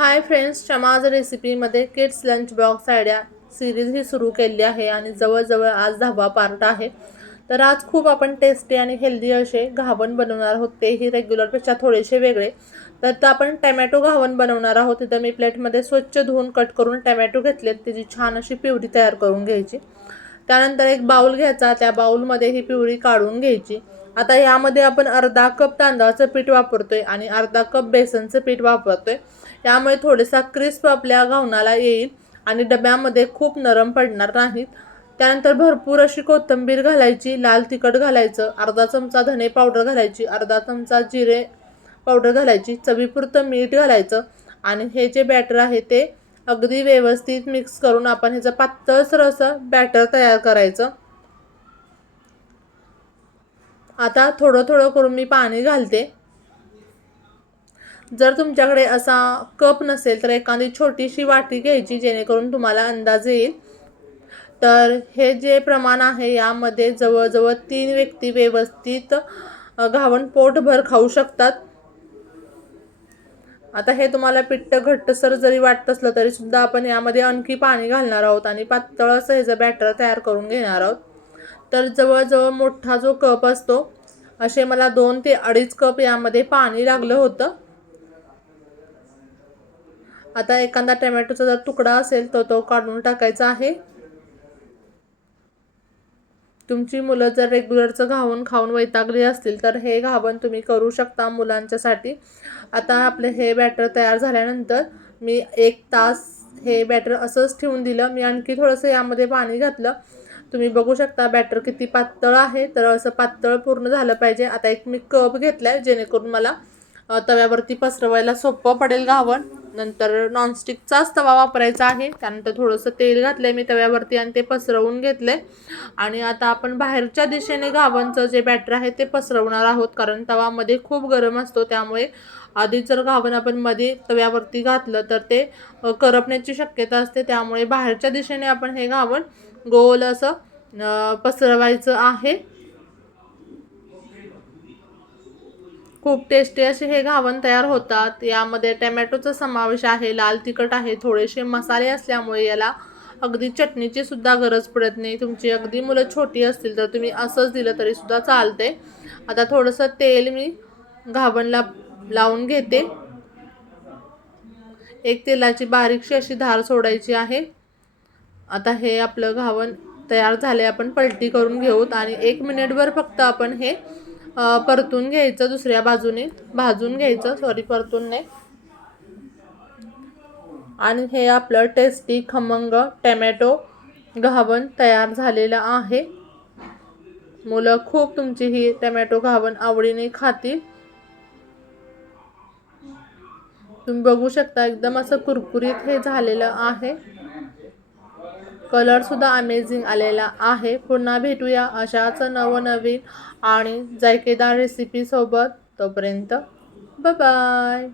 हाय friends, शमाज रेसिपीमध्ये kids lunch box idea series ही सुरू केली आहे आणि जवळजवळ आज 10वा पार्ट आहे. तर आज खूप आपण टेस्टी आणि हेल्दी असे घावन बनवणार आहोत, तेही रेग्युलरपेक्षा थोडेसे वेगळे. तर आपण टमॅटो घावन बनवणार आहोत. इथं मी प्लेटमध्ये स्वच्छ धुवून कट करून टमॅटो घेतलेत, त्याची छान अशी प्युरी तयार करून घ्यायची. त्यानंतर एक बाउल घ्यायचा, त्या बाउलमध्ये ही प्युरी काढून घ्यायची. आता यामध्ये आपण अर्धा कप तांदळाचं पीठ वापरतोय आणि अर्धा कप बेसनचं पीठ वापरतोय. त्यामुळे थोडासा क्रिस्प आपल्या घावनाला येईल आणि डब्यामध्ये खूप नरम पडणार नाहीत. त्यानंतर भरपूर अशी कोथिंबीर घालायची, लाल तिखट घालायचं, अर्धा चमचा धने पावडर घालायची, अर्धा चमचा जिरे पावडर घालायची, चवीपुरतं मीठ घालायचं आणि हे जे बॅटर आहे ते अगदी व्यवस्थित मिक्स करून आपण ह्याचं पातळसर असं बॅटर तयार करायचं. आता थोडं थोडं करून मी पाणी घालते. जर तुमच्याकडे असा कप नसेल तर एखादी छोटीशी वाटी घ्यायची, जेणेकरून तुम्हाला अंदाज येईल. तर हे जे प्रमाण आहे यामध्ये जवळजवळ 3 व्यक्ती व्यवस्थित घावन पोटभर खाऊ शकतात. आता हे तुम्हाला पिट्ट घट्टसर जरी वाटत असलं तरी सुद्धा आपण यामध्ये आणखी पाणी घालणार आहोत आणि पातळ असं ह्याचं बॅटर तयार करून घेणार आहोत. तर जवळजवळ मोठा जो कप असतो, असे मला 2 ते 2.5 कप यामध्ये पाणी लागलं होतं. आता एखादा टोमॅटोचा जर तुकडा असेल तर तो काढून टाकायचा आहे. तुमची मुलं जर रेग्युलरचं घावन खाऊन वैतागली असतील तर हे घावन तुम्ही करू शकता मुलांच्यासाठी. आता आपले हे बॅटर तयार झाल्यानंतर मी 1 तास हे बॅटर असंच ठेवून दिलं. मी आणखी थोडंसं यामध्ये पाणी घातलं. तुम्ही बघू शकता बॅटर किती पातळ आहे. तर असं पातळ पूर्ण झालं पाहिजे. आता एक मी कप घेतलाय, जेणेकरून मला तव्यावरती पसरवायला सोपं पडेल घावन. नंतर नॉनस्टिकचाच तवा वापरायचा आहे. त्यानंतर थोडंसं तेल घातलंय मी तव्यावरती आणि ते पसरवून घेतलंय. आणि आता आपण बाहेरच्या दिशेने घावनचं जे बॅटर आहे ते पसरवणार आहोत, कारण तवामध्ये खूप गरम असतो. त्यामुळे आधी जर घावन आपण मध्ये तव्यावरती घातलं तर ते करपण्याची शक्यता असते. त्यामुळे बाहेरच्या दिशेने आपण हे घावन गोल असं पसरवायचं आहे. खूप टेस्टी असे हे घावन तयार होतात. यामध्ये टोमॅटोचा समावेश आहे, लाल तिखट आहे, थोडेसे मसाले असल्यामुळे याला अगदी चटणीची सुद्धा गरज पडत नाही. तुमची अगदी मुलं छोटी असतील तर तुम्ही असंच दिलं तरी सुद्धा चालते. आता थोडंसं तेल मी घावनला लावून घेते. एक तेलाची बारीकशी अशी धार सोडायची आहे. आता हे आपलं घावन तयार झाले. आपण पलटी करून घेऊत आणि 1 मिनिटभर फक्त आपण हे परतून घ्यायचं, दुसऱ्या बाजूने भाजून घ्यायचं, परतून नाही. आणि हे आपलं टेस्टी खमंग टोमॅटो घावन तयार झालेलं आहे. मुलं खूप तुमची ही टोमॅटो घावन आवडीने खातील. तुम्ही बघू शकता एकदम असं कुरकुरीत हे झालेलं आहे. कलर सुद्धा अमेझिंग आलेला आहे. पुन्हा भेटूया अशाच नवनवीन आणि जायकेदार रेसिपी सोबत. तोपर्यंत बाय बाय.